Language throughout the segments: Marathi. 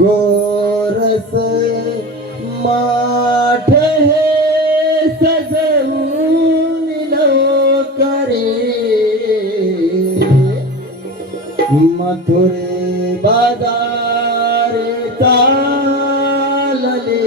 गोरस माठ है सजून करे मथुरे बाजार चालले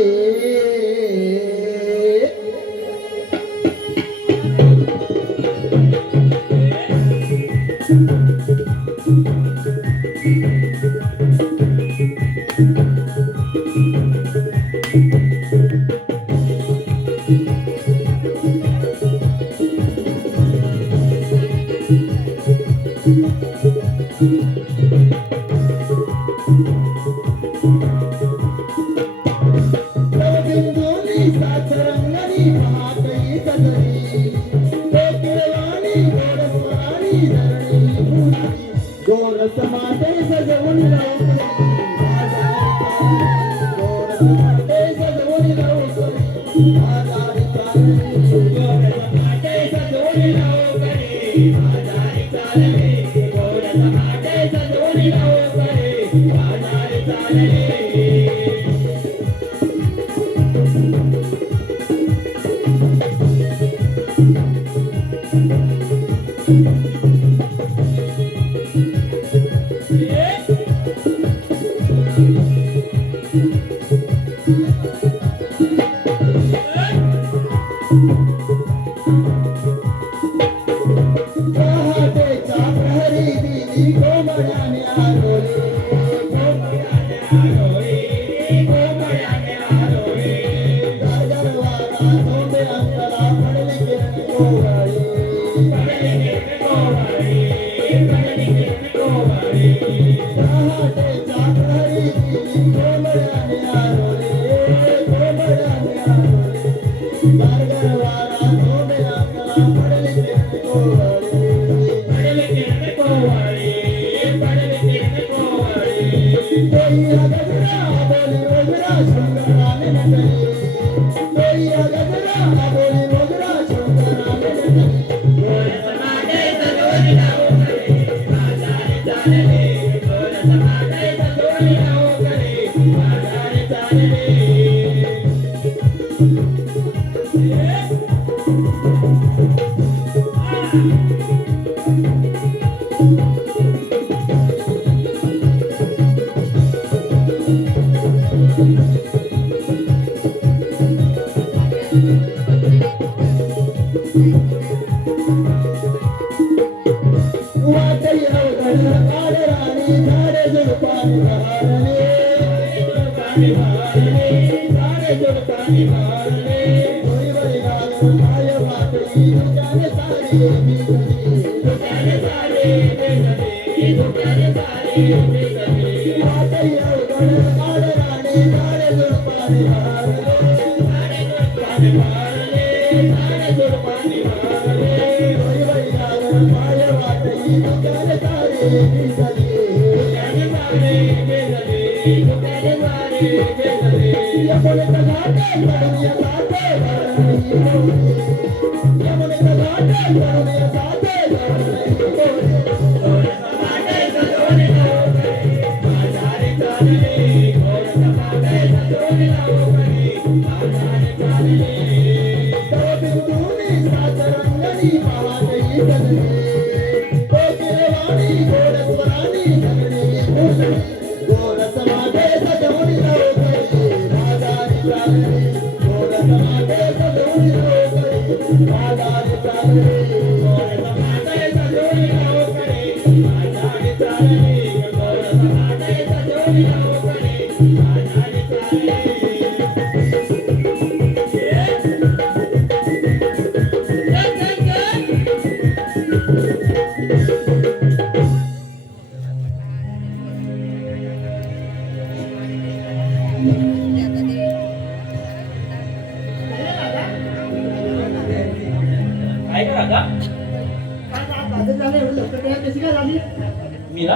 मी ना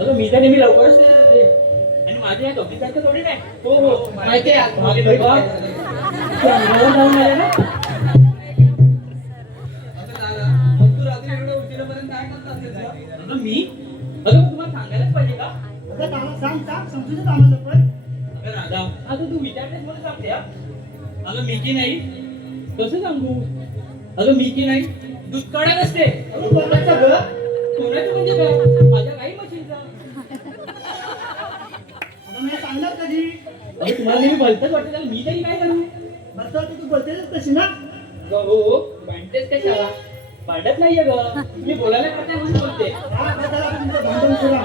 अगं मी तर नेहमी लवकरच आणि माझी आहे थोडी नाही. हो हो माहिती आहे. तू अंगावर जाऊन आले ना? मग तू रात्री एवढ्या उशिरापर्यंत काय करत असेल तुला? अगं मी? अगं मग तुम्हाला सांगायलाच पाहिजे का? अगं ताला सांग समजूनच आम्हाला पण. अगं राधा, अगं तू विचारतेस मला सांगते हा? अगं मी की नाही? कसं सांगू? अगं मी की नाही? दुष्काळात असते. अगं बोलायचं गं. कोणाचं म्हणजे काय? माझ्या गाई म्हशींचा. अगं मी सांगणार कधी? अगं तुम्हाला नेहमी भलतंच वाटतं त्याला मी तरी काय करू? बरं तर तू बोलतेस तशी ना. हो भांडतेस कशाला? भांडत नाहीये ग, मी बोलायला करते म्हणून बोलते. हा आता चला तुमचं भांडण सुरा.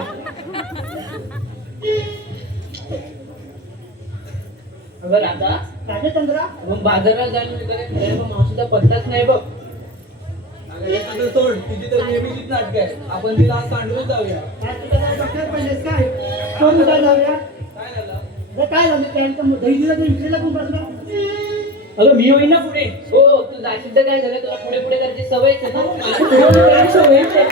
अगं राधा, काय चंद्रा? मग बाजारात जाऊन वगैरे फिरायला मावशीचा पत्ताच नाही बघ. अगं हे सगळं सोड, तुझी तर नेहमीचीच नाटक आहे. आपण तिला आज सांडून जाऊया. काय तुला काय डॉक्टर पाहिजेस काय? कोण काय जाऊया? काय झालं? अगं काय झालं त्यांचं दहीला तुम्ही विक्रीला पण बसला. अगं मी होईन ना पुढे. हो तू जाशील तर काय झालं, तुला पुढे पुढे करायची सवयच आहे ना. मला पुढे पुढे करायची सवयच आहे.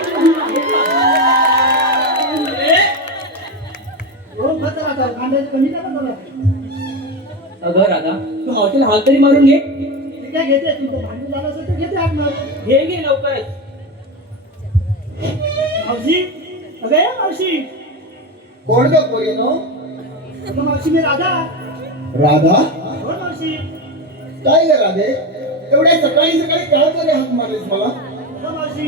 हो बस आता कांद्याचं कमी का पण झालं? अगं राधा, तू मावशीला हाल तरी मारून घे. ठीक आहे घेते तुमचं भांडण झालं असेल तर घेते आतमध्ये. घे घे लवकरच. मावशी अगं मावशी. कोण ग पोरीनो? अगं मावशी मी राधा. राधा? हो मावशी. काय ग राधे, एवढ्या सकाळी सकाळी काय तरी हाक मारलीस मला? अगं मावशी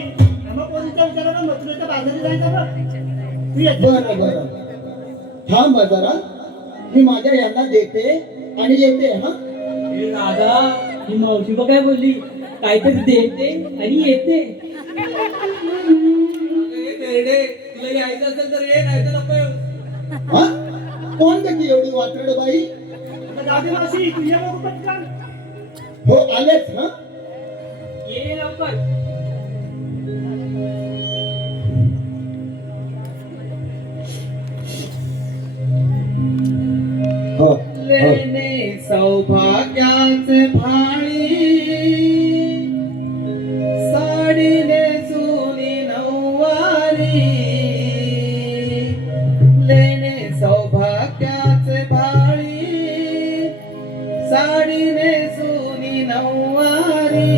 आम्हा पोरीच्या विचाराला मथुरेच्या बाजारी जायचं बघ. तू येते बरं बरं, थांब जरा, मी माझ्या यांना देते आणि येते. हा ए राधा, ही मावशी बघ काय बोलली, काहीतरी देते आणि येते. अगं हे तेरडे, तुला यायचं असेल तर ये, नाही तर नको येऊ. हा? कोण ग ती एवढी वात्रड बाई? अगं जाऊ दे मावशी तू ये बघू पटकन. हो आलेच ना. ये लवकर. हो हो. लेणे सौभाग्याचे भाळी, साडी नेसुनी नऊवारी. लेणे सौभाग्याचे भाळी, साडी नेसुनी नऊवारी.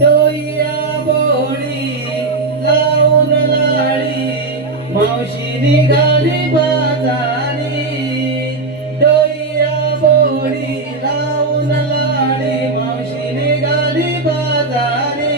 डोईया बोळी लावून लाळी, मावशी निघाली बाजारी. डोईया बोळी लावून लाळी, मावशी निघाली बाजारी.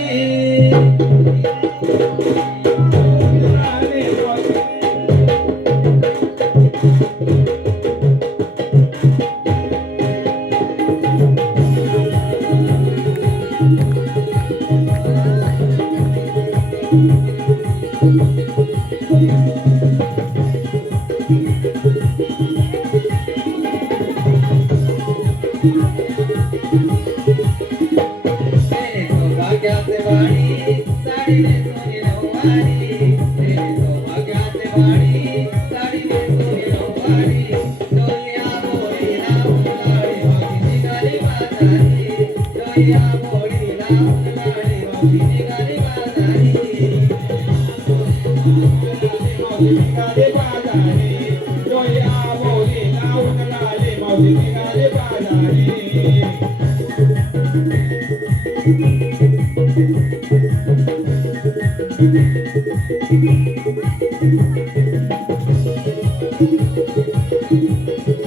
सौभाग्याचे वाणी, साडी नेसुनी नऊवारी. सौभाग्याचे वाणी, साडी नेसुनी नऊवारी. डोईया बोळी लावून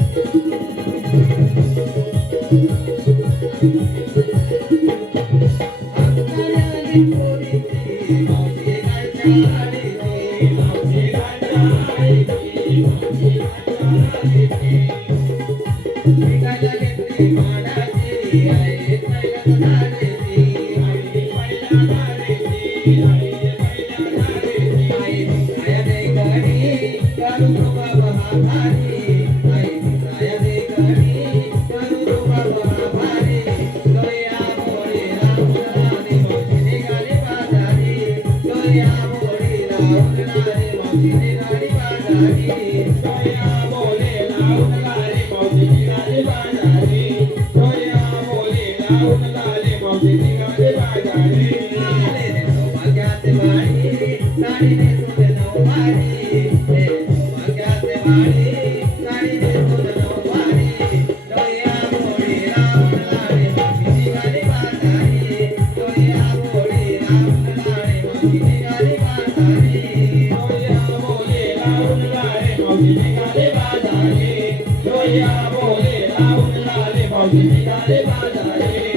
लाळी, मावशी निघाली बाजारी. डोईया बोळी लावून लाळी, मावशी निघाली बाजारी. मावशी निघाली बाजारी. डोईया बोळी लावून लाळी, मावशी निघाली बाजारी. साडी निघाले बाजारे.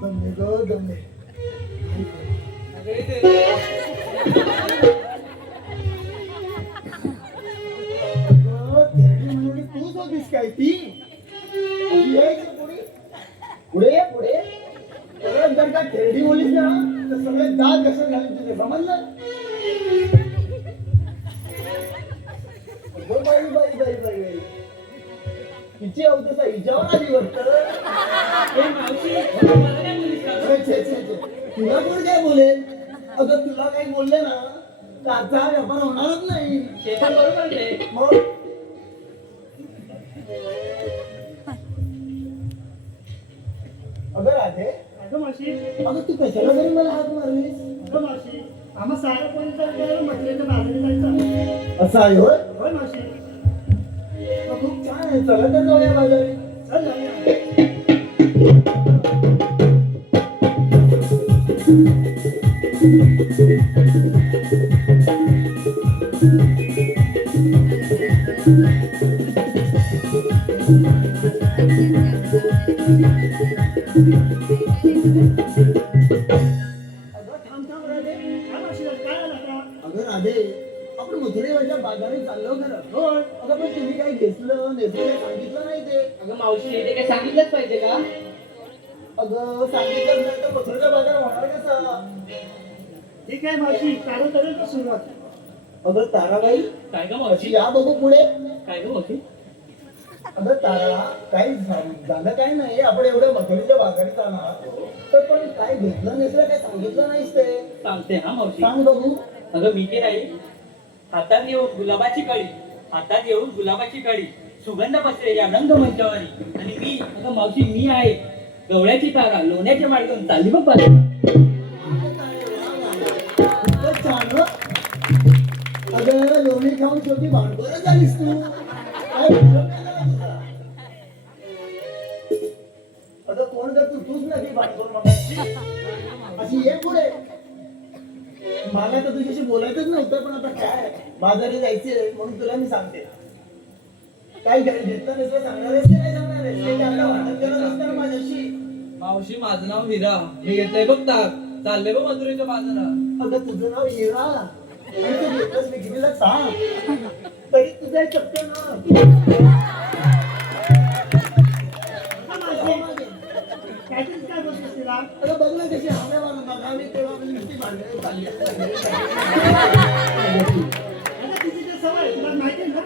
दमले ग दमले. अरे ते तूच होतीस काय ती यायची पुढे पुढे ये, पुढे परत जर का खेळडी बोलीस ना तर सगळे दात कसं घालून तुझे समजलं. अगं बाई बाई बाई बाई बाई तिची अवतसा हिच्यावर आली वाटतं. ए, मावशी मला काय बोललीस का छे, छे, छे, छे. तुला कोण काय बोलेल. अगं तुला काही बोलले ना तर आजचा हा व्यापार होणारच नाही. ते पण बरोबर आहे. मग अगं राधे अगं मावशी अगं तू कशाला तरी मला हात मारलीस. अगं मावशी आम्हा सारा पोलीसचा विचार मथुरेच्या बाजारी जायचं. असं आहे होय. होय मावशी. मग खूप छान आहे. चला तर जाऊया बाजारी. चल जाऊया. अगं थांब थांब राधे. काय मावशी काय झालं आता? अगं राधे आपण मथुरेवरच्या बाजारात चाललो खरं. होय. अगं पण तुम्ही काही घेतलं नेसलं सांगितलं नाही ते. अगं मावशी ते काय सांगितलंच पाहिजे का? अगं सांगितलं नाही तर मथुरेचा बाजार होणार कसा. ठीक आहे मावशी कारण करेल का सुरुवात. अगं ताराबाई काय ग अशी मावशी? या बघू पुढे. काय ग मावशी? अगं तारा काही झालं काय नाही. आपण एवढ्या मथुरेच्या बाजारात जाणार तर पण काय घेतलं नेसलं काय सांगितलं नाहीस ते. सांगते हा मावशी. सांग बघू. अगं मी की नाही हातात येऊन गुलाबाची कळी, हातात येऊन गुलाबाची कळी, सुगंध पसरेल्या रंगमंचावरी. आणि मी अगं मावशी मी आहे गवळ्याची तारा लोण्याच्या मार्गावरून चालली बघ बाजू. खूपच छान हं. अगं लोणी खाऊन शेवटी भांडवल झालीस तू. काय उपयोग नाही झाला तुझा. अगं कोण जर तूच नाही भांडवल मागायची. अशी ये पुढे. मला तर तुझ्याशी बोलायचंच नव्हतं पण आता काय बाजारी जायचे म्हणून तुला मी सांगते. काय घेतलं नसलं सांगणार आहेस की नाही सांगणार आहेस. ते त्याला वाटत करत असतं ना माझ्याशी. मावशी माझं नाव हिरा. मी घेतलंय बघ ताक. चाललंय बघ मथुरेच्या बाजारात. अगं तुझं नाव हिरा आणि तू घेतलंस विक्रीला सांग तरी तुझं एक सत्य ना. अगं मावशी काहीतरीच काय बोलतोस तिला. अगं बघ ना कशी हव्या बघा मी तेव्हा मी नुसती भांडणे चालली. अगं तिची तर सवय तुला माहिती आहे ना.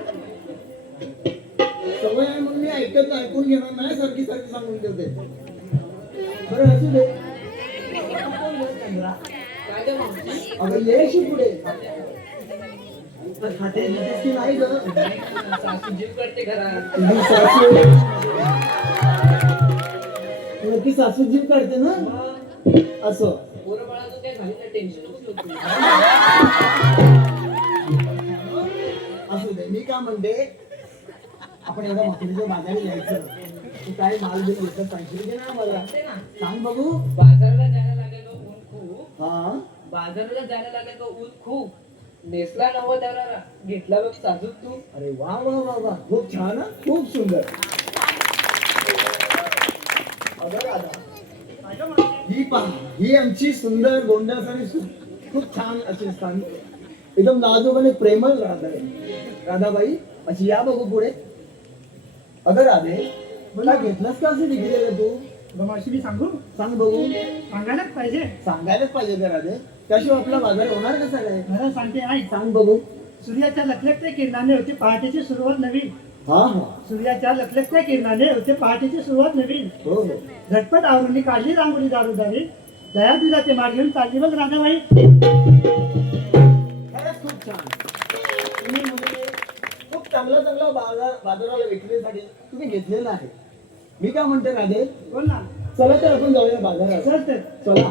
सवय आहे म्हणून मी ऐकून घेणार नाही. सारखी सारखी सांगून ठेवते. बरं असू दे. काय गं मावशी? अगं ये अशी पुढे. खाते देतेस की नाही ग. सासू जीव करते घरात. तुझी सासू नक्की सासू जीव काढते ना. मग असं पोरं बाळाचं काय झालं नाही टेन्शन नको घेऊ तू. असू दे. मी का म्हणते आपण एवढ्या मथुरेच्या बाजारी जायचं. तू काय माल बिल घेतलं सांगशील की नाही मला. सांगते ना. सांग बघू. बाजाराला जायला लागेल गं ऊन खूप. हा बाजाराला जायला लागेल गं ऊन खूप. नेसला नव्वदारा घेतला बघ साजूक तू. अरे वा वा वा वा खूप छान हं. खूप सुंदर. अगं राधा अगं मावशी ही पहा ही आमची सुंदर गोंडस आणि खूप छान अशी स्थान एकदम नाजूक आणि प्रेमळ राधा आहे. राधाबाई अशी या बघू पुढे. अगं राधे मला घेतलंस का असं विक्रीला तू. अगं मावशी मी सांगू. सांग बघू. सांगायलाच पाहिजे. सांगायलाच पाहिजे का राधे. त्याशिवाय आपला बाजार होणार कसा काय. मला सांगते आई. सांग बघू. सूर्याच्या लखलखत्या किरणाने होती पहाटेची सुरुवात नवीन. हा हा सूर्याच्या लखलखत्या किरणाने होते पहाटेची सुरुवात नवीन. हो हो झटपट आवरुनी काढली रांगोळी दारोदारी. दया दुधाचे मार घेऊन चालली बघ राधाबाई. खरंच खूप छान. तुम्ही म्हणजे खूप चांगला चांगला बाजाराला विक्रीसाठी तुम्ही घेतलेला आहे. मी काय म्हणते राधे बोल ना. चला तर आपण जाऊया बाजारात. चल तर. चला.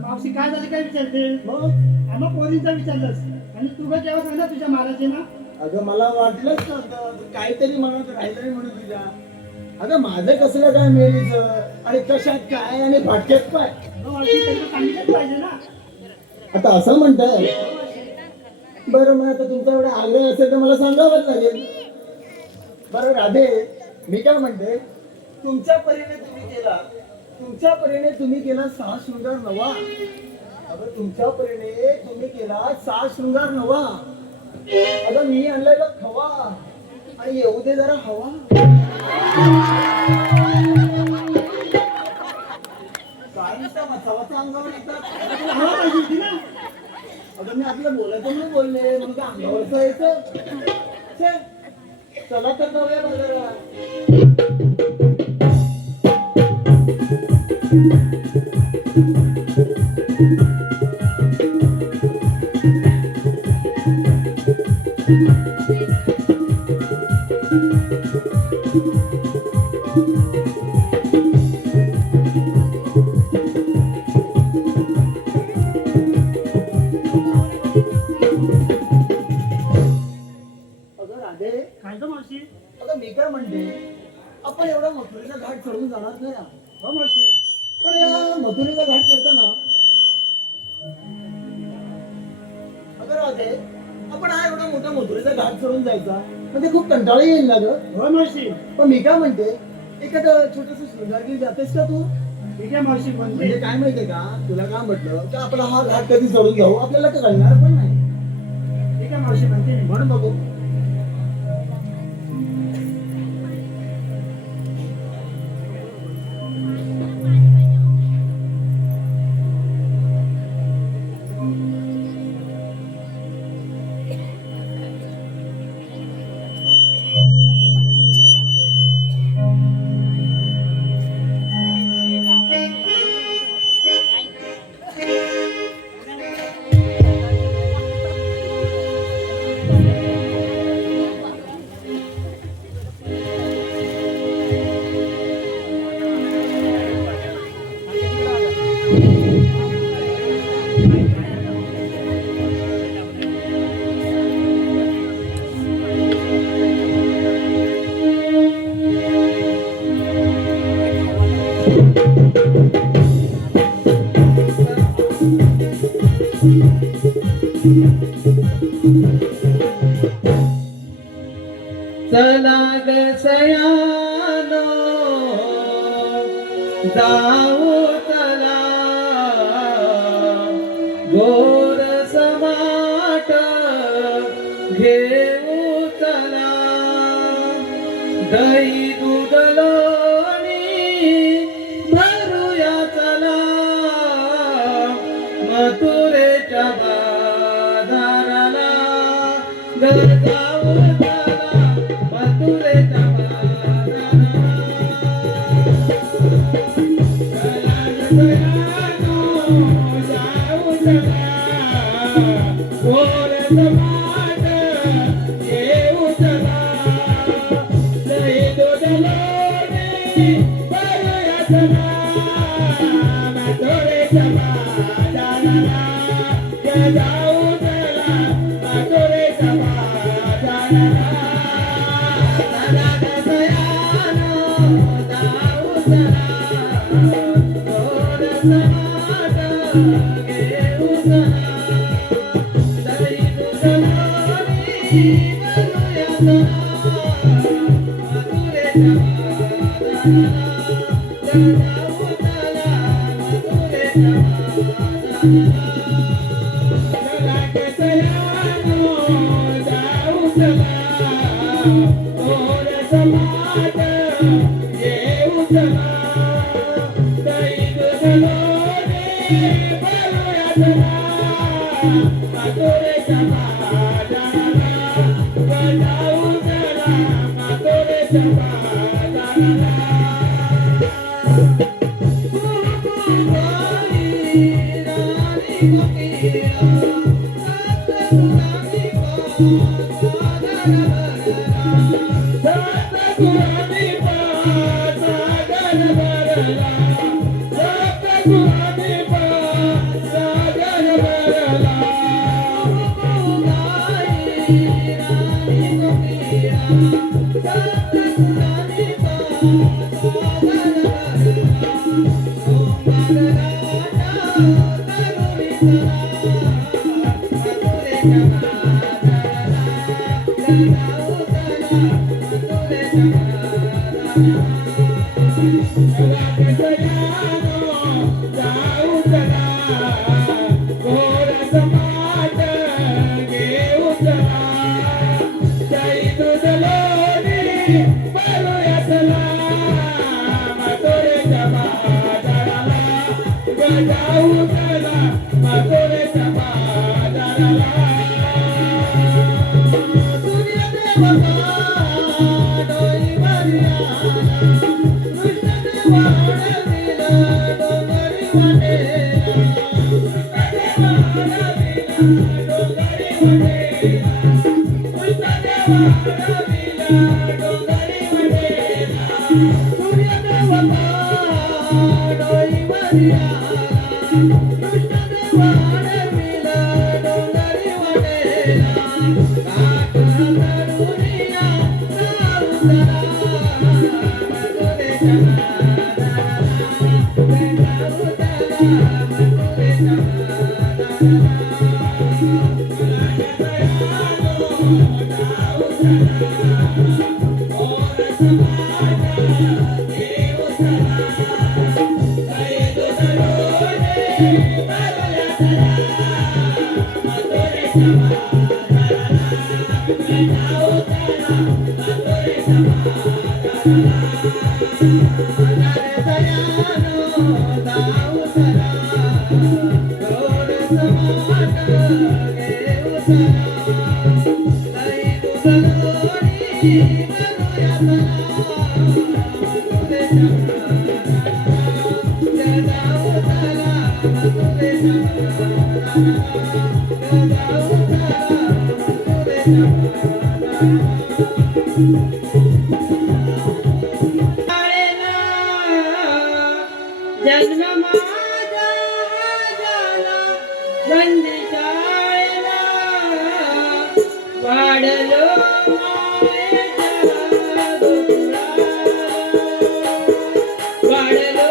मावशी काय झालं काय विचारते मग आम्हा पोरींचा विचारलंस आणि तू काय केव्हा सांगणार तुझ्या मालाचे ना अगं मला वाटलंच नव्हतं तू काहीतरी म्हणत राहिलं म्हणून तुझ्या. अगं माझं कसलं काय मेलीचं आणि कशात काय आणि फाटक्यात काय. मावशी त्यांना सांगितलंच पाहिजे ना. आता असं म्हणताय. बरं मग आता तुमचा एवढा आग्रह असेल तर मला सांगावंच लागेल. बरं राधे मी काय म्हणते तुमच्या परीने तुम्ही केला 6 शृंगार नवा. अगं तुमच्या परीने तुम्ही केला 6 शृंगार नवा. अगं मी आणलाय बघ खवा आणि येऊ दे जरा हवा. काय नुसता मसावाचा अंगावर येतात. हवा पाहिजे होती ना. अगं मी आपलं बोलायचं म्हणून बोलले मग काय अंगावरचं यायचं. छे, चला तर जाऊया बाजारात. अगं राधे काय गं मावशी अगं मी काय म्हणते आपण एवढा मथुरेचा घाट चढून जाणार नाही ना. हो मावशी पण या मथुरेचा घाट करताना अगं राधे आपण हा एवढा मोठा मथुरेचा घाट चढून जायचा म्हणजे खूप कंटाळा येईल ना ग. हो मावशी पण मी काय म्हणते एखादं छोटस शृंगारगिरी जातेस का तू. ठीक आहे मावशी म्हणजे म्हणते काय माहितीये का तुला काय म्हटलं की आपला हा घाट कधी चढून घेऊ आपल्याला कळणार पण नाही. ठीक आहे मावशी म्हणते मी. म्हणून बघू चला ग सयानो जाऊ चला गोर समाट घेऊ चला दही दूध लोणी भरूया चला मथुरेच्या बाजाराला ग जाऊ चला मथुरेच्या बाजाराला चला ग सयानो जाऊ चला गोर समाट येऊ चला दही दूध लोणी भरूया चला मथुरेच्या बाजाराला ग जाऊ चला मथुरेच्या बाजाराला चला ग सयानो जाऊ चला गोर समाट घेऊ चला दही दूध लोणी भरूया चला मथुरेच्या बाजाराला ग जाऊ चला मथुरेच्या बाजाराला चला ग सयानो जाऊ चला गोर समाट येऊ चला दही दूध लोणी भरूया चला मथुरेच्या बाजाराला ग जाऊ चला मथुरेच्या बाजाराला जन्म माझा झाला गंदी शाळेला वाढलो मायेच्या गोकुळाला वाढलो मायेच्या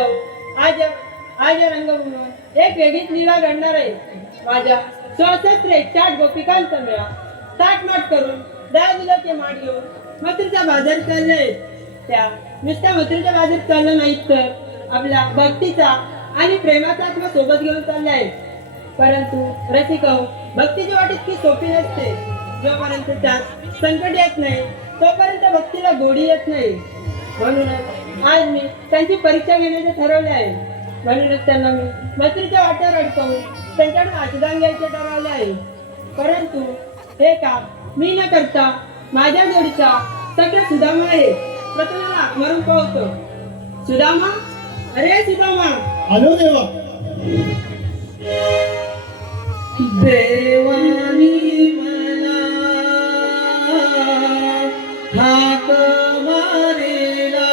रसिकव आज या रंगभूमीवर एक वेगळीच लीला घडणार आहे. माझ्या सशस्त्र 61 गोपिकांचा मेळा ताटमाट करून दयादिलाचे माठ घेऊन मथुरेच्या बाजारात चालले आहेत. त्या नुसत्या मथुरेच्या बाजारात चाललं नाहीत तर आपल्या भक्तीचा आणि प्रेमाचा आत्मा सोबत घेऊन चालले आहेत. परंतु रसिकव भक्तीची वाट इतकी सोपी नसते. जोपर्यंत त्यात संकट येत नाही तोपर्यंत भक्तीला गोडी येत नाही. म्हणूनच आज मी त्यांची परीक्षा घेण्याचे ठरवले आहे. म्हणूनच त्यांना मी मथुरेच्या वाट्यावर अडकवून त्यांच्याकडून आशीर्वाद घ्यायचे ठरवले आहे. परंतु हे काम मी न करता माझ्या जोडीचा सगळं सुदामा आहे. प्रथमाला मरून पाहतो. सुदामा, अरे सुदामा. आलो देवा. देवानी मला हाक मारेला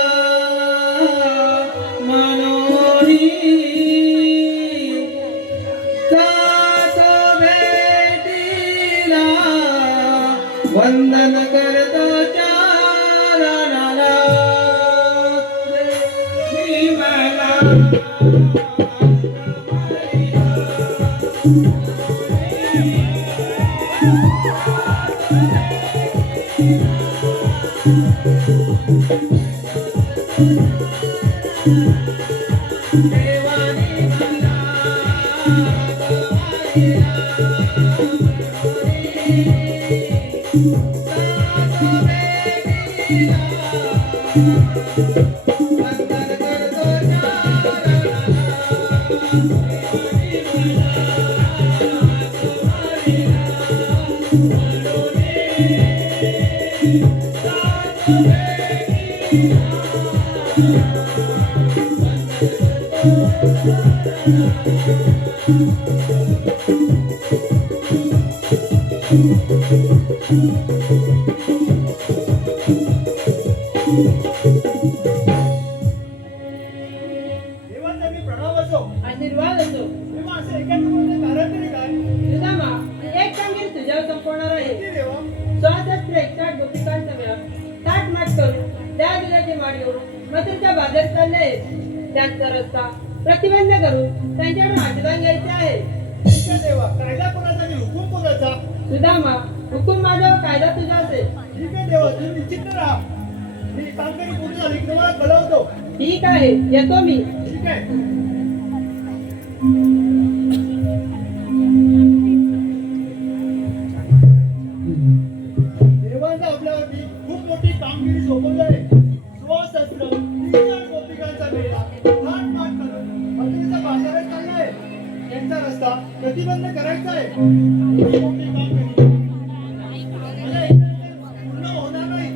मनोरी सात भेटीला वंदन करतो चारणाला देवी मला देवाचा मी प्रणव असो. आशीर्वाद असो. तेव्हा असं एका ठिकाणी कारण तरी काय? सुदामा, एक कामगिरी तुझ्यावर संपवणार आहे. किती देवा? स्वातंत्र्य 61 गोपिकांचा मेळा ताटमाट करून त्या दिलाचे माड घेऊन मथुरेच्या बाजारात चालले आहेत. त्यांचा रस्ता प्रतिबंध करून त्यांच्याकडून आशीर्वाद घ्यायचे आहे. ठीक आहे देवा. कायदा कोणाचा आणि हुकूम कोणाचा? सुदामा, हुकूम माझा व कायदा तुझा असेल. ठीक आहे देवा, तुम्ही निश्चित राहा. मी कामगिरी पूर्ण झाली की तुम्हाला कळवतो. ठीक आहे, येतो मी. ठीक आहे. देवांचा आपल्यावरती खूप मोठी कामगिरी सोपवली आहे. स्वशस्त्र 61 गोपिकांचा मेळा थाटमाट करून मथुरेच्या बाजारात चालला आहे. त्यांचा रस्ता प्रतिबंध करायचा आहे. ही मोठी कामगिरी माझ्या एकट्याने पूर्ण होणार नाही.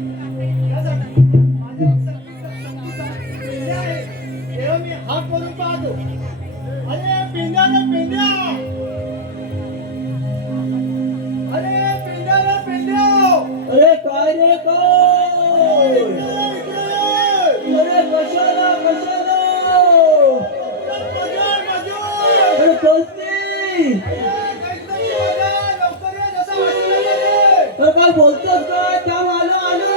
त्यासाठी माझ्या एक शक्तीचा पेंड्या आहे. तेव्हा मी हात करून पाहतो. अरे पेंड्या रे पेंड्या, अरे पेंड्या रे पेंड्या, अरे काय रे काय? इकडे ये. अरे कशाला कशाला? मजूर, मजूर. अरे कोणती? अरे काहीच नाही बघा. लवकर ये, जसं वाचलं रे. अरे काय बोलतोस काय? थांब, आलो आलो.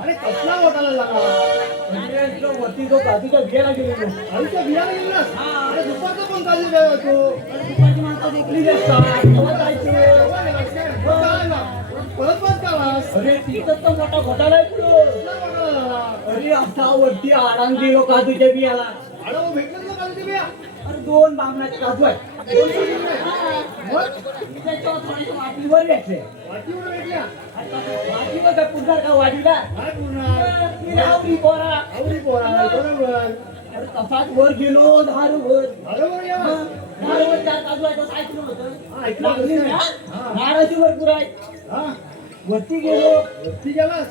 अरे कसला वाटायला लागला? वरती जो काजूच्या बियाला गेलेलो. आईच्या बियाला गेलास? अरे दुपारचं पण काढली वेळ तू. दुपारची माणसं देखली असतात. तेव्हा जायचं. परत परत काढलास? अरे तिथंच तर मोठा घोटाळा आहे पुढं. अरे असा वरती आराम गेलो काजूच्या बियाला. अरे भेटलं का काढली बिया? अरे 2 बामणाचे काजू आहेत. मग त्याच्यावर थोडीशी वाटीवर भेटले वाटीवर भेटल्या वाटीवर काय पुरणार का वाटीला काय पूर्ण मी राहुरी पोरा आवडी पोरा बरोबर अरे तसाच वर गेलो धारवर बरोबर या धारवर त्या बाजूला ऐकलं होतं हा, ऐकलं होतं. लागली ना? हा. झाडाची भरपूर आहे हा वरती गेलो वरती गेलास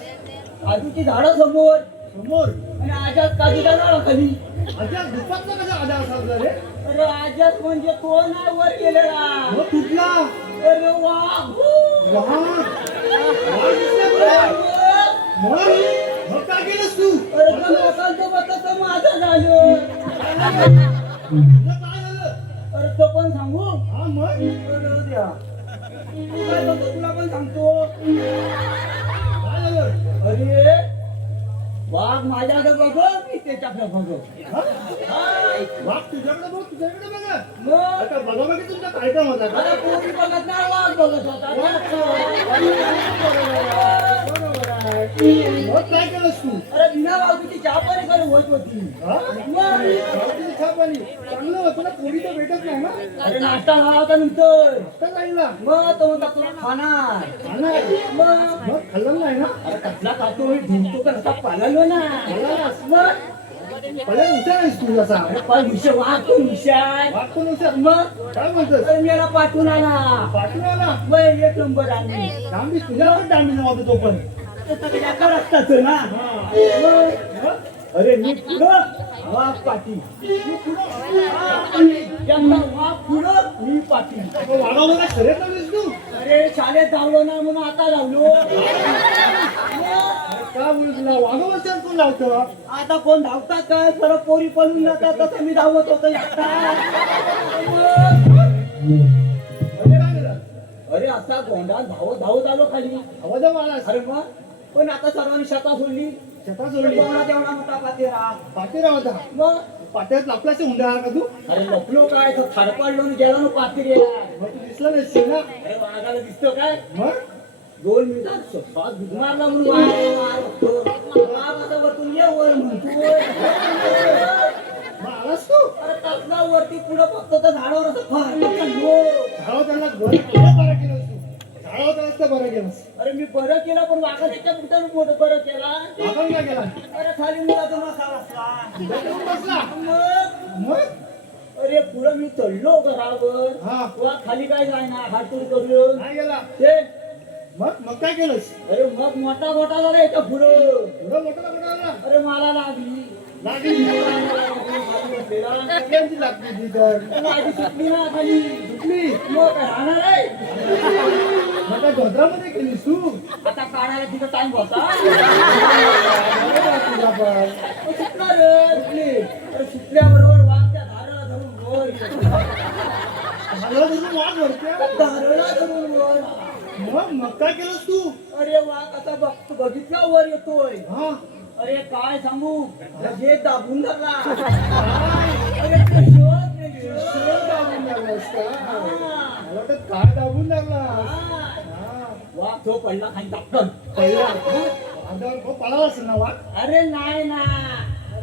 काजूची झाडं समोर समोर आणि आजात काजूच्या झाडाखाली अच्छा दुपारचा कसा आधा असा रे अरे आजात म्हणजे तो नाही वर गेलेला मग कुठला अरे वाघ वाह वाह दिसला तुला? मग मग काय केलंस तू अरे पण लोकांचं मताचं माझं झालं तुला काय झालं अरे तो पण सांगू हा मग अरे द्या तू काय म्हणतो तुला पण सांगतो काय झालं अरे वाघ माझ्याकडे बघ मी त्याच्याकडे बघ हा? वाघ तुझ्याकडे बघ तुझ्याकडे बघा मग आता बघा बघा तुमचा कार्यक्रम होता का अरे पोरी बघत नाही वाघ बघत होता बरोबर आहे मग काय केलंस तू अरे बिना वाघूची चहा पाणी कर होत होती हा? मग गावातील चहा पाणी चांगलं होतं ना पोरी तर भेटत नाही ना अरे नाश्ता झाला होता नंतर आता जायला मग तो म्हणता तुला खाणार खाणार मग मग खाल्लं नाही ना अरे कसला खातो ढुंकतो का कसा पालालो ना खाल्लास. मग पहिल्या हुशार आहेस तू जसा अरे पण विषय वाघ तो विषय वाघ पण हुशार मग काय म्हणतोस अरे मेला पाठवून आला पाठवून आला मग एक नंबर आली डांबी तुझ्यावर डांबी नव्हतं तो पण सगळ्या रक्ताच ना हा. मग अरे मी पुढं वाघ पाठी त्यांना वाघ पुढं मी पाठी मग वाघावर खरे चाललीस तू अरे शाळेत धावलो ना म्हणून आता धावलो का बोलू तुला वाघावर चाल कोण लावतं आता कोण धावतात काय परत पोरी पळून जातात तसं मी धावत होतो एकटा. काय केलं अरे असा गोंडा धावत धावत आलो खाली आवाज आलास अरे मग पण आता सर्वांनी शता सोडली शेतात सोडली तेवढा तेवढा मोठा पातेरा पातेरा होता मग पाट्यात लापलाचे हुंडा आला का तू अरे लपलो काय तर थडपाडलो आणि गेला ना पातेरीला मग तू दिसला नसशील ना अरे वाघाला दिसतो काय मग 2 मिनिटात स्वतः गुदमारला म्हणून वाघ बघतो. वाघ आता वरतून ये वर म्हणतोय मग आलास तू अरे कसला वरती पुढं फक्त तर झाडावर असं फार चाललो. झाडावर त्यांना बरं केलंस तू झाडावर त्याला बरं केलंस अरे मी बरं केलं पण वाघा त्याच्या पुढचं मोठं बरं केला वाघावर काय केला अरे खाली मुलाचा मसा बसला तुझ्याकडून बसला मग मग अरे पुढं मी चढलो घरावर हा वा खाली काय जायना हातून करून नाही गेला ते मग काय केलंस अरे मग मोठा मोठा झाला याच्या पुढं एवढा मोठा मोठा आला अरे मला लागली लागली सगळ्यांची लागली ती तर माझी सुटली ना खाली सुटली मग काय राहणार आहे मग त्या धोत्रामध्ये केलीस तू आता काढायला तिथं टाइम होता तुला पण तो सुटला रे सुटली अरे सुटल्याबरोबर वाघ त्या धाराला धरून वर गेला. झालं तुझं वाघ भरत्या धाराला धरून वर मग काय केलंस तू अरे वाघ आता बघितला वर येतोय हा अरे काय सांगू हे दाबून धरला अरे ते शोध, ते शोध. दाबून लागलास का हा. मला वाटत काय दाबून लागला हा. वाघ तो पडला खाली दाबकन पहिला वाघावर पळाला असेल ना वाघ अरे नाही ना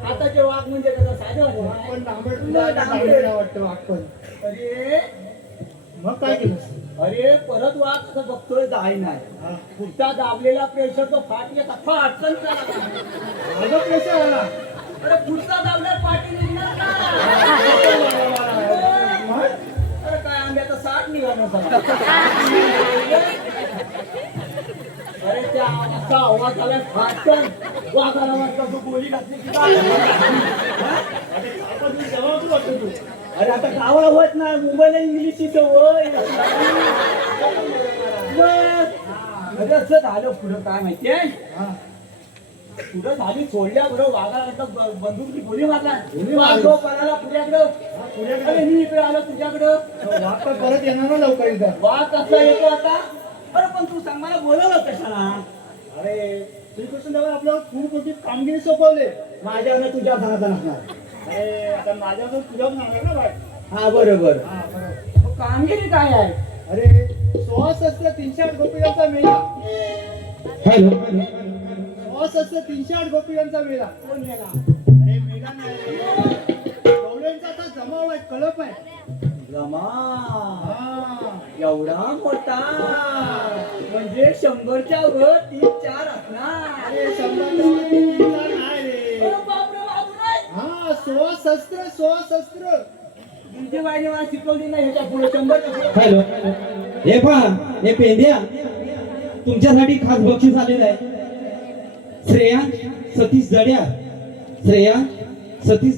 आताचे वाघ म्हणजे कसं साधं वाघ. पण डांबेड वाटतं वाघ पण अरे मग काय केलंस अरे परत वाघ असं बघतोय जाय नाही हा पुढचा दाबलेला प्रेशर तो फाट येत फाटकन चालला. माझा प्रेशर आला अरे पुढचा दाबल्यावर पाठी निघणार का मग अरे काय आंब्याचा साठ निघाला सगळा. अरे त्या असा आवाज आला फाटकन वाघाला वाटलं तू गोळी घातली की काय? आपण जबाब वाटतो तू अरे आता गावाला होत नाही मुंबईला इंग्लिशची सवय बस. अरे असं झालं पुढं काय माहितीये हा पुढं झाली सोडल्याबरोबर वाघाला वाटलं बंदूकची गोळी मारला गोळी वाघ मारली. जो पळाला पुढ्याकडं पुढ्याकडे. अरे मी इकडे आलो तुझ्याकडं वाघ तर परत येणार ना लवकर इथं वाघ कसा येतो आता अरे पण तू सांग मला बोलवलं कशाला अरे श्रीकृष्णदेवाने आपल्यावर खूप मोठी कामगिरी सोपवली माझ्यानं तुझ्या घराचा नसणार अरे आता माझ्याकडून तुझ्यावर नाणार ना बाय हा बरोबर हा बरोबर मग कामगिरी काय आहे अरे 16 308 गोपिकांचा मेळा 16 308 गोपिकांचा मेळा कोण नेला? अरे मेळा नाही गवळ्यांचा आता जमाव आहे कळप आहे रमा हा. एवढा मोठा म्हणजे 100च्या वर 3-4 असणार. अरे 100 नाही रे. अरे बापरे, बापरे. हा स्वशस्त्र तुमची बाईने मला शिकवली नाही ह्याच्या पुढे 100च्या पुढे. हॅलो हे पहा हे पेंद्या तुमच्यासाठी खास बक्षीस आलेलं आहे. श्रेयांश सतीश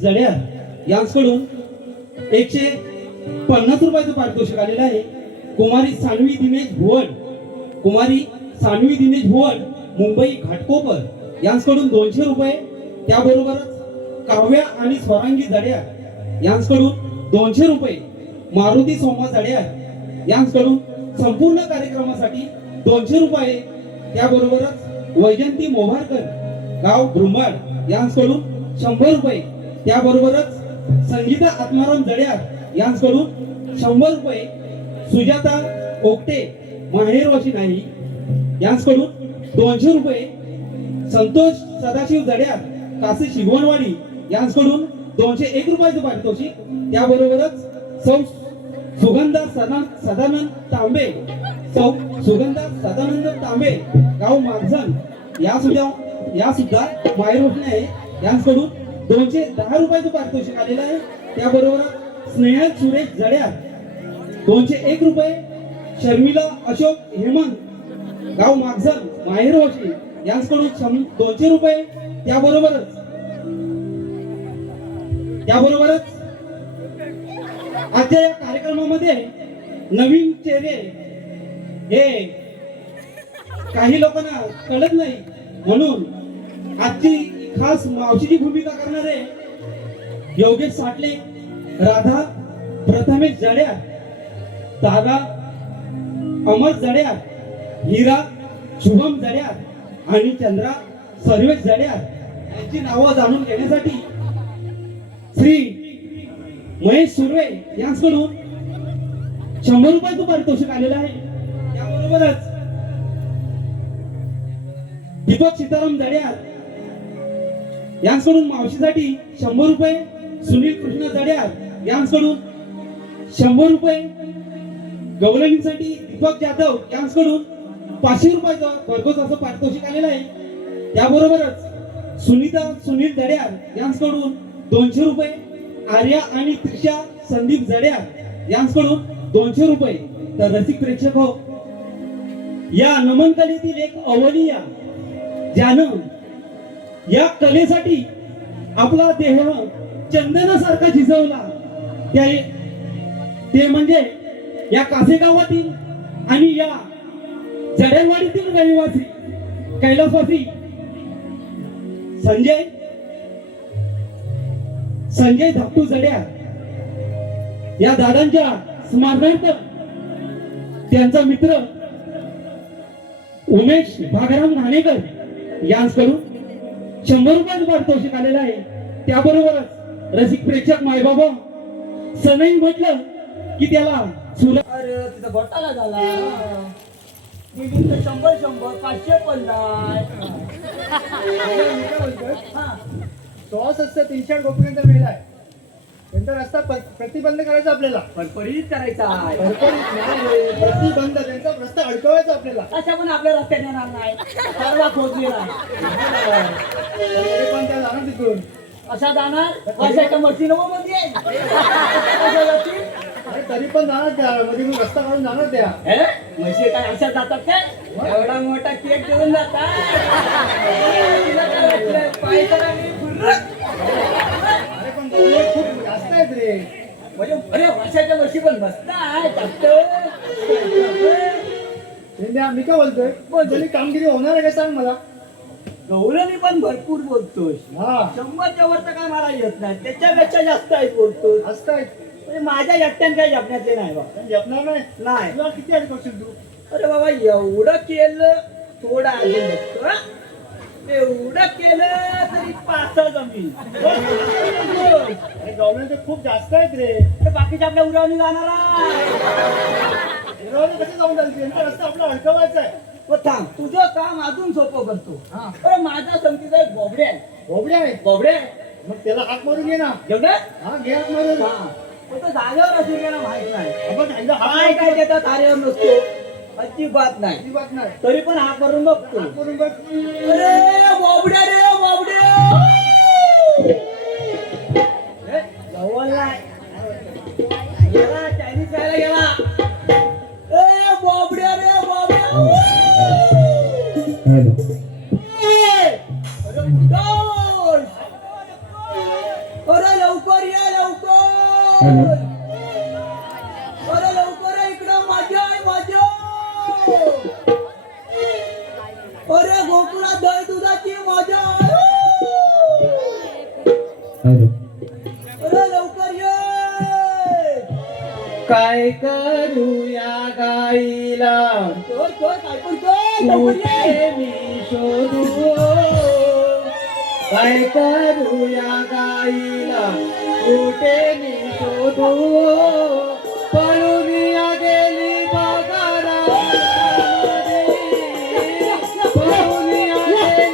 जड्यार यांच्याकडून 150 रुपयाचं पारितोषिक आलेलं आहे. कुमारी सान्वी दिनेश भुवन मुंबई घाटकोपर यांच्याकडून 200 रुपये. त्याबरोबरच काव्या आणि स्वरांगी जड्यार यांच्याकडून 200 रुपये. मारुती सोमा जड्यार यांच्याकडून संपूर्ण कार्यक्रमासाठी 200 रुपये. त्याबरोबरच वैजंती मोभारकर गाव ब्रुंबाड यांच्याकडून 100 रुपये. त्याबरोबरच संगीता आत्माराम जड्यार यांच्याकडून 100 रुपये. सुजाता ओकटे माहेरवाशी नाही यांच्याकडून 200 रुपये. संतोष सदाशिव जड्यार कासे शिगवणवाडी यांच्याकडून 201 रुपयाचं पारितोषिक. त्याबरोबरच सुगंधा सदानंद तांबे गाव मागझन या सुद्धा माहेरवाशी आहे यांच्याकडून 210 रुपयाचं पारितोषिक आलेलं आहे. त्याबरोबर स्नेहल सुरेश जड्यार 201 रुपये. शर्मिला अशोक हेमंत गाव मागझन माहेरवाशी यांच्याकडून 200 रुपये. त्याबरोबरच आजच्या या कार्यक्रमामध्ये नवीन चेहरे हे काही लोकांना कळत नाही म्हणून आजची खास मावशीची भूमिका करणारे योगेश साठले, राधा प्रथमेश जड्यार, दादा अमर जड्यार, हिरा शुभम जड्यार आणि चंद्रा सर्वेश जड्यार यांची नावं जाणून घेण्यासाठी श्री महेश सुर्वे यांच्याकडून 100 रुपयाचं पारितोषिक आलेलं आहे. त्याबरोबरच दीपक सीताराम जड्यार यांच्याकडून मावशीसाठी 100 रुपये. सुनील कृष्ण जड्यार यांच्याकडून 100 रुपये. गवलणीसाठी दीपक जाधव यांच्याकडून 500 रुपयाचं भरघोस असं पारितोषिक आलेलं आहे. त्याबरोबरच सुनीता सुनील जड्यार यांच्याकडून 200 रुपये. आर्या आणि त्रिषा संदीप जड्यार यांच्याकडून 200 रुपये. तर रसिक प्रेक्षक हो, या नमन कलेतील एक अवलिया ज्यानं या कलेसाठी आपला देह चंदनासारखा झिजवला ते म्हणजे या कासेगावातील आणि या जड्यारवाडीतील रहिवासी कैलासवासी संजय धाकटू जड्यार. या दादांच्या स्मरणार्थ त्यांचा मित्र उमेश भागराम घाणेकर यांच्याकडून 100 रुपयाचं पारितोषिक आलेलं आहे. त्याबरोबरच रसिक प्रेक्षक मायबाबा सनई म्हटलं की त्याला अरे तिथं घोटाळा झाला. दिदीचं 100 500 पडलाय. स्वशस्त्र 300 गोपिकांचा मेळा आहे. त्यांचा रस्ता प्रतिबंध करायचा आपल्याला. फडफडीत करायचा आहे. प्रतिबंध त्यांचा रस्ता अडकवायचा आपल्याला. अशा पण आपल्या रस्त्याने येणार नाही. सर्व खोदलेला आहे. तरी पण त्या जाणार तिथून. अशा जाणार वर्षाच्या मशीनमध्ये अरे तरी पण जाणार त्या मध्ये मग रस्ता काढून जाणार त्या. म्हशी काय अशा जातात काय? एवढा मोठा केक घेऊन जातात. तिला काय वाटलं? पाय तर आम्ही फुर्रक. अरे पण गवळे खूप जास्त आहेत रे. म्हणजे अरे वर्षाच्या म्हशी पण बसताय जास्त. मी काय बोलतोय त्यांनी कामगिरी होणार आहे का सांग मला. गौरवनी पण भरपूर बोलतोय. हा 100च्या वर तर काय मला येत नाही. त्याच्यापेक्षा जास्त आहे बोलतोय. असत आहेत. म्हणजे माझ्या एकट्याने काही जपण्याचे नाही बा. जपणार नाही. नाही. तुला किती अडकवशील तू. अरे बाबा एवढं केलं थोडं अजून बघतो हा. एवढं केलं तरी 5 जमीन. अरे गवळे खूप जास्त आहेत रे. ते बाकीच्या आपल्या उरावणी जाणार आहे. कसं जाऊन जाईल त्यांचा रस्ता आपला अडकवायचा आहे. मग थांब तुझं काम अजून सोपं करतो. अरे माझा समतीचा एक बोबडे आहे. बोबडे आहे. बोबडे मग त्याला हाक मारून घे ना. एवढं हा घे हाक मारून. हा तो जागेवर असेल का ना माहित नाही. आपण एकदा काय काय त्याचा तारेवर नसतो अजिबात नाही. अजिबात नाही तरी पण हा करून बघतो. करून बघ. अरे बाबड्या रे बाबड्या. हे, जवळ नाही. गेला चायनीज खायला गेला. ए बाबड्या रे बाबड्या. ए, अरे मुटोस. अरे लवकर या लवकर. अरे लवकर या इकडं माझ्या आहे माझ्या. अरे गोकुळा दही दुधाची मजा. अरे लवकर ये. काय करूया गाईला चोर चोर काय करतोय? लवकर ये. कुठे मी शोधू काय करूया गाईला कुठे मी शोधू पळून या गेली बगारामध्ये पळून या गेली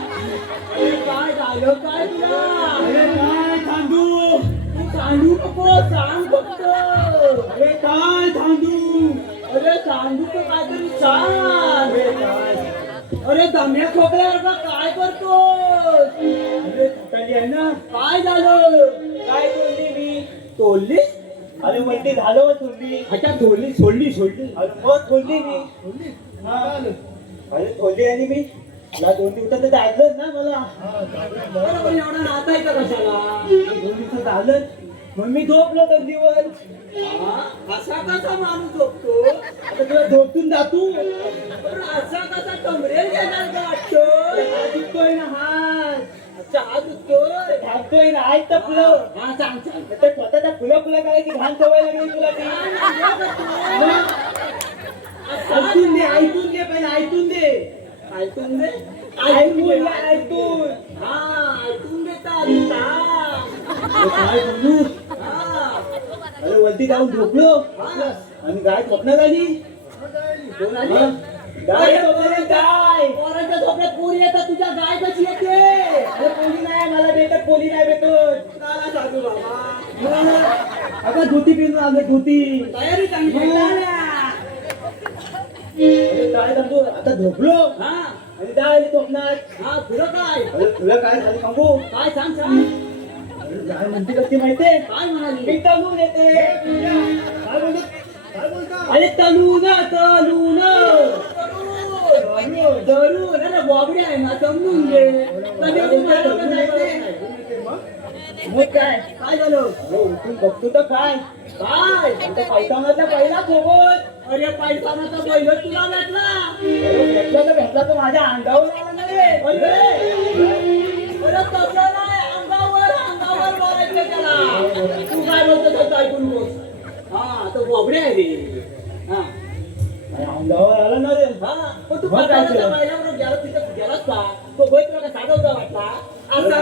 काय झालं काय तुला? अरे काय थांबू तू सांगू नको सांग फक्त. अरे काय थांबू अरे सांग सांगू तर काहीतरी सांग. अरे दम्या खोकल्यासारखा काय करतो? अरे थकाली आहे ना. काय झालं? काय बोलली मी? तोडली? अरे म्हणते झालं मग तोडली. अच्छा सोडली. अरे मग बोलली मी. हा. अरे तोडली आणि मी मला 2 दिवसात जायचंच ना मला. बरं पण एवढा नाचायचा कशाला? 2 दिवसात आलं मग मी झोपलो 2 दिवस. असा कसा माणूस झोपतो? आता तुला झोपून जातो. पण असा कसा कमरेल घेणार का वाटतो? दुखतोय ना हात. अच्छा हा दुखतोय. घालतोय ना आई तपलं. हा सांग. तर स्वतःच्या फुलं करायची घाण सवय लागली तुला ती. ऐकून दे पहिला ऐकून दे. ऐकून दे. ऐकून. हा ऐकून देता आता. काय समजू? अरे वरती जाऊन झोपलो आणि गाय स्वप्नात आली. कोण आली? हा? गाय झोपली, गाय. पोराच्या झोपड्यात पोरी येतात, तुझ्या गाय कशी येते? अरे पोली नाही मला भेटत, पोली नाही भेटत. काय सांगू बाबा? आता धोती पिऊन आलो धोती. तयारी चांगली आहे. अरे काय सांगू आता झोपलो हा आणि गाय आली स्वप्नात. हा पुढं काय? अरे तुला काय झालं सांगू? काय सांग. अरे गाय म्हणते कशी माहितीये? काय म्हणाली? मी तळून येते. काय बोलतो काय बोलता अरे तलून धरून अरे बॉबडी आहे ना समजून घे. कधी कधी मला लोकं नाही कळत नाही. मग काय काय झालं? अरे उठून बघतो तर काय काय? आता पैसानातला पहिला सोबत. अरे पैसानाचा बैल तुला भेटला. अरे भेटला तर माझ्या अंगावर आला ना रे. अरे तसं नाही, अंगावर मारायचं त्याला. तू काय बोलतो त्याचं ऐकून बोल. हा तो बॉबडी आहे रे. हा माझ्या अंगावर आला ना रे. हा पण तू मग काय पैसानाच्या केलं? बैलावर गेलास गेलास का? तो बैल तुला काय साधवता वाटला? असा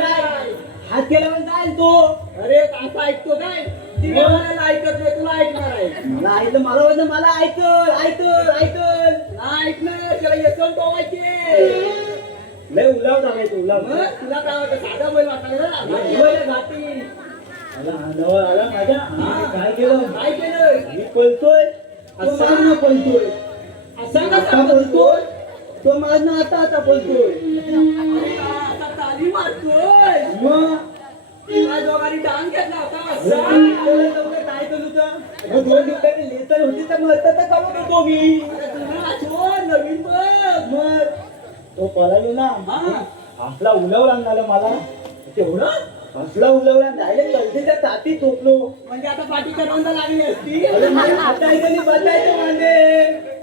नाही. हात केल्यावर जाईल तो. अरे असं ऐकतो काय? ती मला ऐकत नाही, तुला ऐकणार आहे. मला ऐकलं मला वाटलं मला ऐकल नाही ऐकणार, त्याला येसन टोवायचे. लय उलाव टाकायचं उलाव. मग तुला काय वाटतं? साधा बैल वाटला ना घाटी. मला अंगावर आला माझ्या. हा. काय केलं काय केलं? मी पळतोय असा असा पळतोय. असा आता कसा पळतोय तो माझं आता पळतोय. अरे आता ताली मारतोय. मग काय दोघांनी डांग घेतला होता असा. काय करू तर? अगं 2 दिवसांनी लेतर होती तर मरता तर काढून देतो मी. अरे तुला आठवण नवीन बघ. मग तो पळालो ना. हा. आपला उलवला झालं मला. तेवढं असला उलवला डायरेक्ट कळतीच्या ताती झोपलो. म्हणजे आता पाठीच्या नोंदा लागली असती. अरे मला बचायचं नाही बचायचं म्हणजे.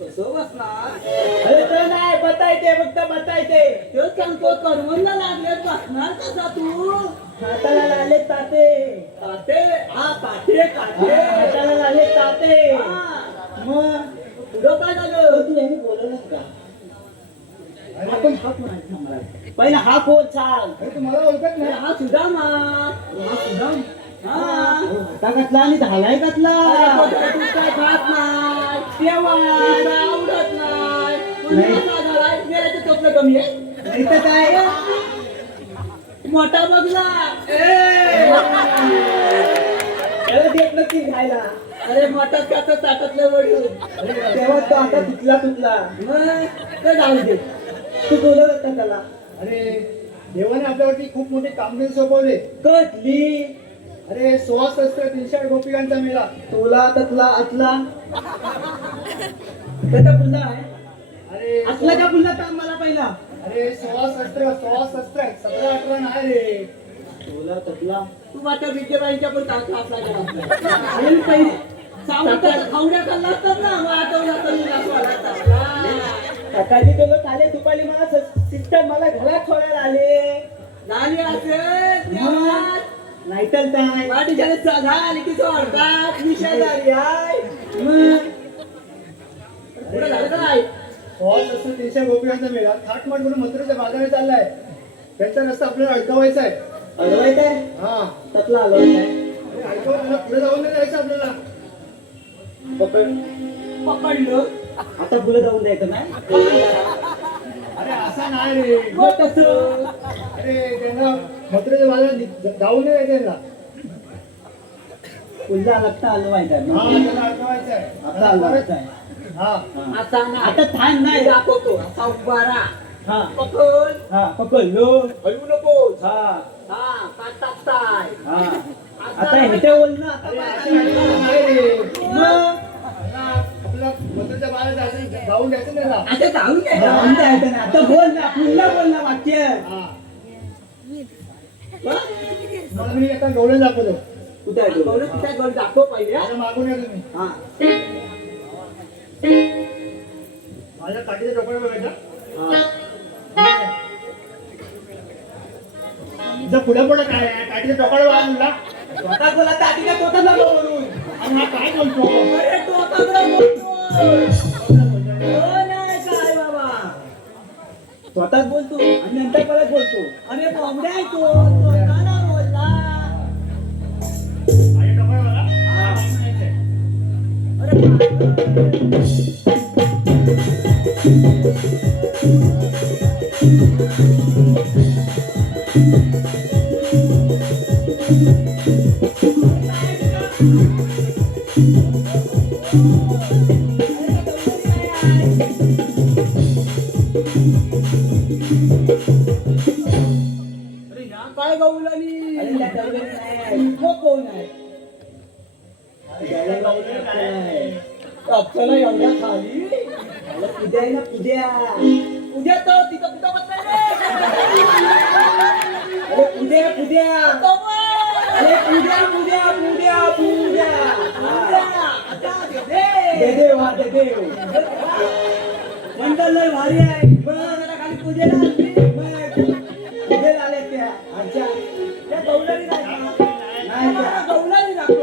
कसं बसणार? अरे तर नाही बचायचे फक्त बचायचे. तेच सांगतो, करवंद लागले बसणार कसा तू? हाताला लागले ताते. काटे हा काटे हाताला लागले ताते. हा. मग पुढं काय झालं? तू यांनी बोलवलंस का? आपण हाक मारायचा मला. पहिला हा कोण सांग. अरे तुम्हाला ओळखत अरे नाही हा सुदामा. हा सुदाम. हा. हाता घातला आणि झालाय घातला. अरे तू काय खात नाही. तेव्हा तुला आवडत नाही. नाही. तुला का झालाय? मेल्याचं टोपलं कमी आहे. नाही तर काय मोठा बघला. त्याला देत नक्की खायला. अरे मोठा त्याचं ताटातलं वडून. तेव्हा तो आता तुटला. मग ते जाऊ दे. तू बोलत होता त्याला. अरे देवाने आपल्यावरती खूप मोठी कामगिरी सोपवले कटली. अरे 16 शस्त्र 308 गोपिकांचा मेळा तुला ततला अतला त्याचा पुल्ला आहे. अरे असला का पुल्ला तर मला पहिला. अरे 16 शस्त्र आहेत 17 18 नाही रे तुला ततला तू माझ्या विद्याबाईंच्या पण टाकला असला का? आणि मी पहिले सावंताच्या खावड्या खाल्ला असतात ना, मग आठवला तर मी नाचवायला लागला. सकाळी तुला काले दुपारी मला सिस्टर मला घरात सोडायला आले. झाली असेल तेव्हा नाहीतर काय. वाटीच्याने झाली की सोडतात. मी शेजारी आहे. मग पुढे झालं काय? 16 शस्त्र 308 गोपिकांचा मेळा थाटमाट करून मथुरेच्या बाजारात चाललाय त्यांचा रस्ता आपल्याला अडकवायचा आहे अडवायचं आहे. हा ततला हलवायचा आहे. अरे अडकवत त्याला पुढे जाऊन नाही जायचं आपल्याला पकड. पकडलं. आता पुढे जाऊन द्यायचं नाही. अरे असा नाही रे मग कसं? अरे त्यांना मथुरेच्या बाजारात जाऊन नाही जायचं त्यांना पुढचा लगता हलवायचा आहे. हा त्याला अडकवायचं आहे. आता हलवायचा आहे. हा असा ना आता थांब नाही दाखवतो असा उभा राहा हा पकड हा पकडलो हलवू नकोस हा हा काटा ताय हा आता ह्याच्या बोल ना आता अरे, काय असं अडकवलं नाही रे. मग आपल्या मंदिरच्या बाहेर जायचं, जाऊन द्यायचं नाही ना. आता जाऊन घ्या जाऊन द्यायचं नाही. आता बोल ना पुन्हा बोल ना वाक्य हा. मला मी आता गवळण दाखवतो. कुठे आहे तो? तिच्या घर दाखव पहिले आता मागून या तुम्ही. हा माझ्या काठीचा टोपण बघायचा. जर पुढे पुढे काय आहे? काठीचा टोकाळ बघा म्हणला. स्वतः बोला ताटीला तोटा नको म्हणून आणि हा काय बोलतो? अरे टोकाकडे बोलतोय. हो नाही काय बाबा स्वतःच बोलतो आणि नंतर परत बोलतो. अरे बॉम्बे आहे तो स्वतःला बोलला. माझ्या टोकाळ बघा. हा, मागून यायचंय. अरे ह्या काय गवलनी? अरे त्या गवलनी नाही. मग कोण आहे? त्याला गवलनी नाही. अक्षला एवढ्या खाली अरे उद्या आहे ना उद्या उद्या तर तिथं कुठं बसलाय रे? अरे उद्या उद्या अरे उद्या उद्या उद्या उद्या आता दे दे वा दे दे मंडळ लय भारी आहे. बरं खाली पूजेला असली पूजेला आले त्या अच्छा त्या गौलानी नाही का? नाही त्या गौलानी दाखव